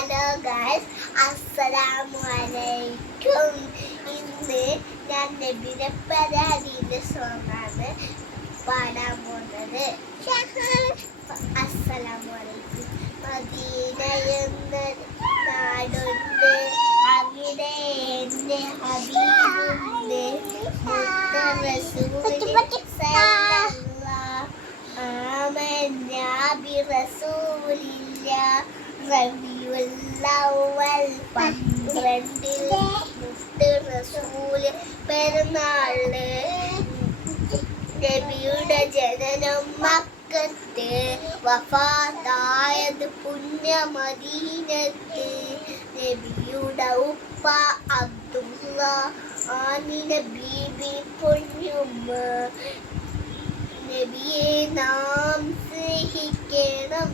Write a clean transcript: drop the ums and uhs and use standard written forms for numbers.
Hello guys, അസ്സലാമു അലൈക്കും. ഇന്ന് ഞാൻ നബിയുടെ പരാതിന്റെ സോങ്ങാണ് പാടാൻ പോകുന്നത്. അസ്സലാമു അലൈക്കും. മദീന എന്നൊരു നാടുണ്ട്, അവിടെ എന്റെ ഹബീബുണ്ട്. മുത്ത റസൂല് സല്ലല്ലാഹു ആമന്നാ ബിറസൂലില്ലാഹ്. റബീഉൽ അവ്വൽ 12 മുത്ത് റസൂല് പെരുന്നാള്. നബിയുടെ ജനനം മക്കത്ത്, വഫാത്തായത് പുണ്യ മദീനത്ത്. നബിയുടെ ഉപ്പ അബ്ദുള്ള, ആമിന ബീബി പൊന്നുമ്മ. നബിയെ നാം സ്നേഹിക്കണം,